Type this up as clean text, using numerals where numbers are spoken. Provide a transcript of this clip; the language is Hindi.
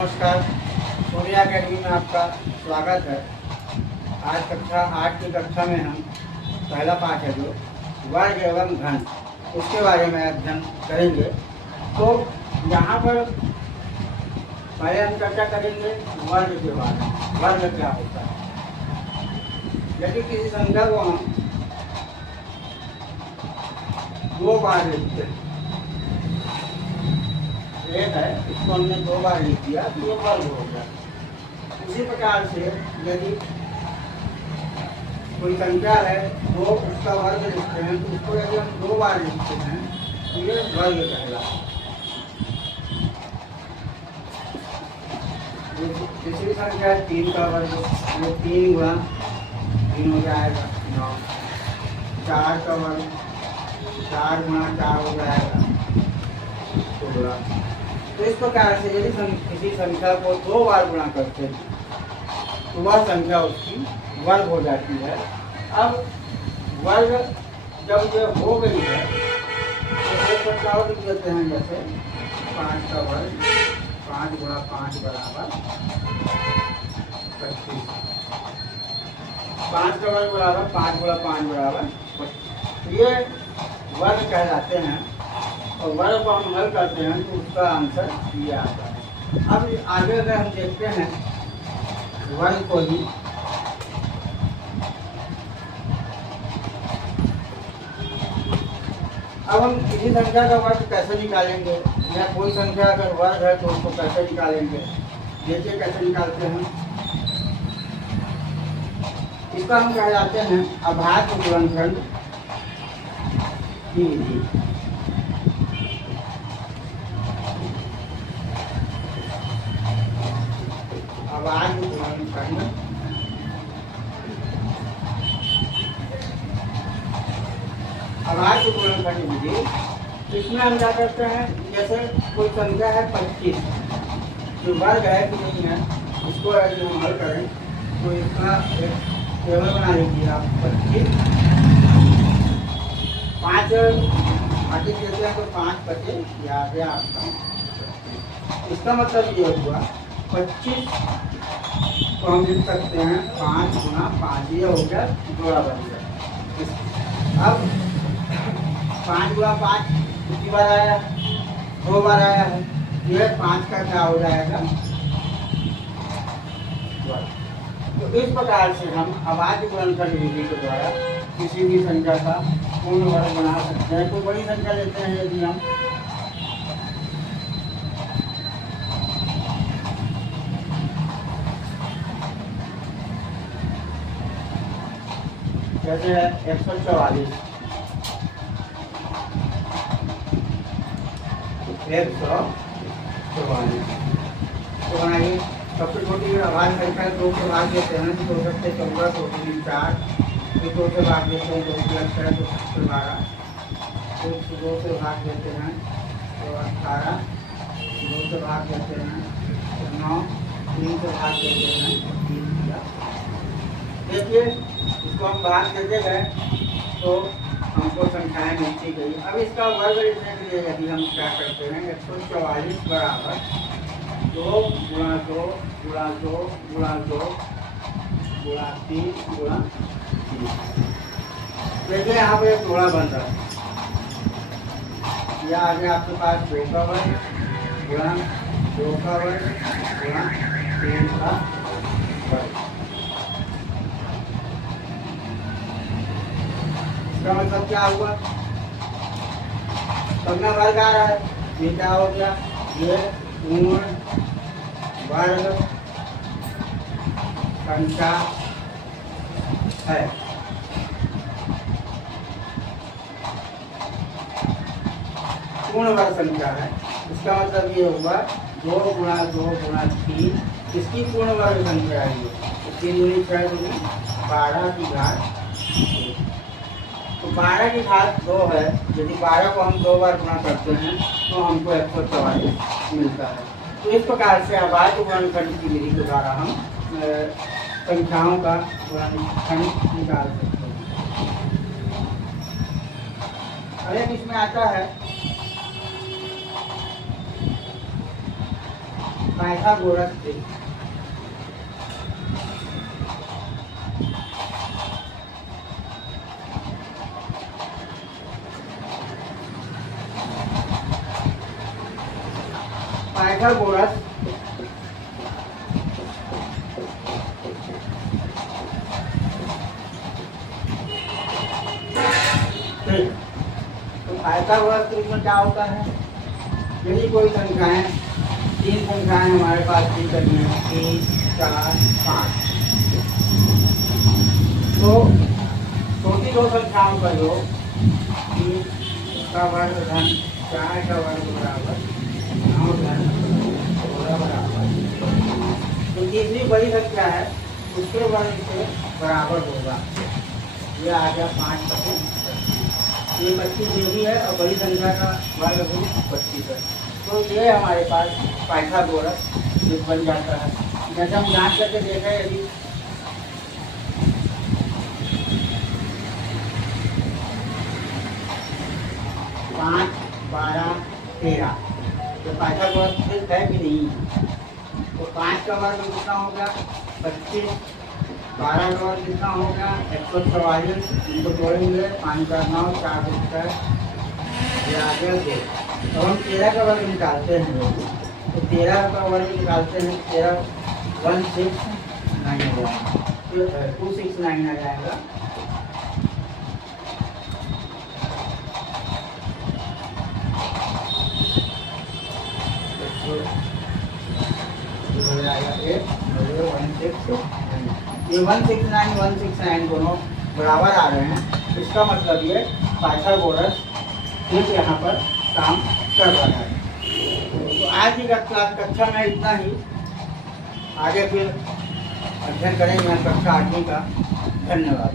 नमस्कार, सूर्या अकेडमी में आपका स्वागत है। आज कक्षा 8 की कक्षा में हम पहला पाठ है जो वर्ग एवं घन, उसके बारे में अध्ययन करेंगे। तो यहाँ पर पहले हम चर्चा करेंगे वर्ग के बारे में। वर्ग क्या होता है? यदि किसी संख्या को हम दो बार लिखते हैं, एक है इसको हमने दो बार लिख दिया तो ये वर्ग हो गया। इसी प्रकार से यदि कोई संख्या है तो उसका वर्ग लिखते हैं, तो उसको यदि हम दो बार लिखते हैं तो ये वर्ग कहलाता है। तीसरी संख्या है 3 का वर्ग, वो 3 गुणा 3 हो जाएगा 9। 4 का वर्ग 4 गुणा 4 हो जाएगा 16। तो इस प्रकार से यदि किसी संख्या को दो बार गुणा करते हैं तो वह संख्या उसकी वर्ग हो जाती है। अब वर्ग जब ये हो गई है तो एक संख्या और लिख देते हैं, जैसे 5 का वर्ग 5 गुणा 5 बराबर 25। 5 का वर्ग बराबर 5 गुणा 5 बराबर 25। ये वर्ग कहलाते हैं और वर्ग को हम हल करते हैं तो उसका आंसर ये आता है। अब आगे अगर हम देखते हैं वर्ग को ही, अब हम किसी संख्या का वर्ग कैसे निकालेंगे, या कोई संख्या अगर वर्ग है तो उसको कैसे निकालेंगे? देखिए कैसे निकालते हैं। इसका हम कहलाते हैं अभाज्य गुणनखंड की विधि। अभाज्य गुणनखंड विधि। इसमें हम क्या करते हैं, जैसे कोई संख्या है 25, जो वर्ग है कि नहीं है, इसको यदि हम हल करें तो इसका एक टेबल बना लीजिए आप। 25 5 बाकी देते हैं तो 5 बचे याद है आपका। इसका मतलब ये हुआ 25 तो हम लिख सकते हैं 5 गुणा 5, ये हो गया जोड़ा बन गया। अब 5 गुणा 5 कितनी बार आया? 2 बार आया है। ये 5 का क्या हो जाएगा? तो इस प्रकार से हम अभाज्य गुणनखंड विधि के द्वारा किसी भी संख्या का पूर्ण वर्ग बना सकते हैं। तो बड़ी संख्या लेते हैं यदि हम, जैसे है 144, 144 तो बनाइए। सबसे छोटी अभाज्य संख्या 2 से भाग देते हैं तो 2 से 14, 2 से 4, फिर 2 से भाग देते हैं 2 प्लस 6 2 से 12, फिर 2 से भाग देते हैं तो 18, 2 से भाग देते हैं तो 9, 3 से भाग देते हैं तो 3 दिया। देखिए इसको हम भाग देते गए तो हमको संख्याएं मिलती गई। अब इसका वर्ग लिखने के लिए यदि हम क्या करते हैं, 144 बराबर 2 गुणा 2 गुणा 2 गुणा 2 गुणा 3 गुणा 3। देखिए यहाँ पे एक जोड़ा बन रहा है। यह आ गया आपके पास 2 का वर्ग गुणा 2 का वर्ग गुणा 3 का वर्ग। इसका मतलब क्या हुआ? सबका वर्ग आ रहा है। ये क्या हो गया? ये पूर्ण वर्ग संख्या है। पूर्ण वर्ग संख्या है। इसका मतलब ये हुआ 2 गुणा 2 गुणा 3, इसकी पूर्ण वर्ग संख्या है। ये 3 दूनी 6 दूनी 12 की घात 2। तो 12 की घात 2 है। यदि 12 को हम 2 बार गुणा करते हैं तो हमको 144 मिलता है। तो इस प्रकार से अभाज्य गुणनखंड की विधि के द्वारा हम संख्याओं का गुणनखंड निकाल सकते हैं। अरे इसमें आता है पाइथागोरस ट्रिक। Pythagoras trick. तो पाइथागोरस ट्रिक में क्या होता है, यदि कोई संख्या है, 3 संख्याएं हमारे पास दी करनी है, 3, 4, 5, तो छोटी 2 संख्याओं का योग 3 का वर्ग धन 4 का वर्ग बराबर 9 धन 16 बराबर, तो तीसरी बड़ी संख्या है उसके वर्ग से बराबर होगा। ये आ गया 5%। ये 25 ये भी है और बड़ी संख्या का वर्ग भी 25 है। तो ये हमारे पास पाइथागोरस ट्रिक बन जाता है। जैसे हम जांच करके देखें, यदि 5, 12, 13 तो पाइथागोरस ट्रिक है कि नहीं। तो 5 का वर्ग कितना हो गया 25, 12 का वर्ग कितना हो गया 144, इनको जोड़ेंगे 5 का 9, 4 का ये आ गया 2। तो हम 13 का वर्ग निकालते हैं, तो 13 का वर्ग निकालते हैं, 13 169 हो जाएगा, तो 269 आ जाएगा। ये 169 169 दोनों बराबर आ रहे हैं। इसका मतलब ये पाइथागोरस ट्रिक यहाँ पर काम कर रहा है। तो आज की कक्षा में इतना ही। आगे फिर अध्ययन करेंगे कक्षा 8वीं का। धन्यवाद।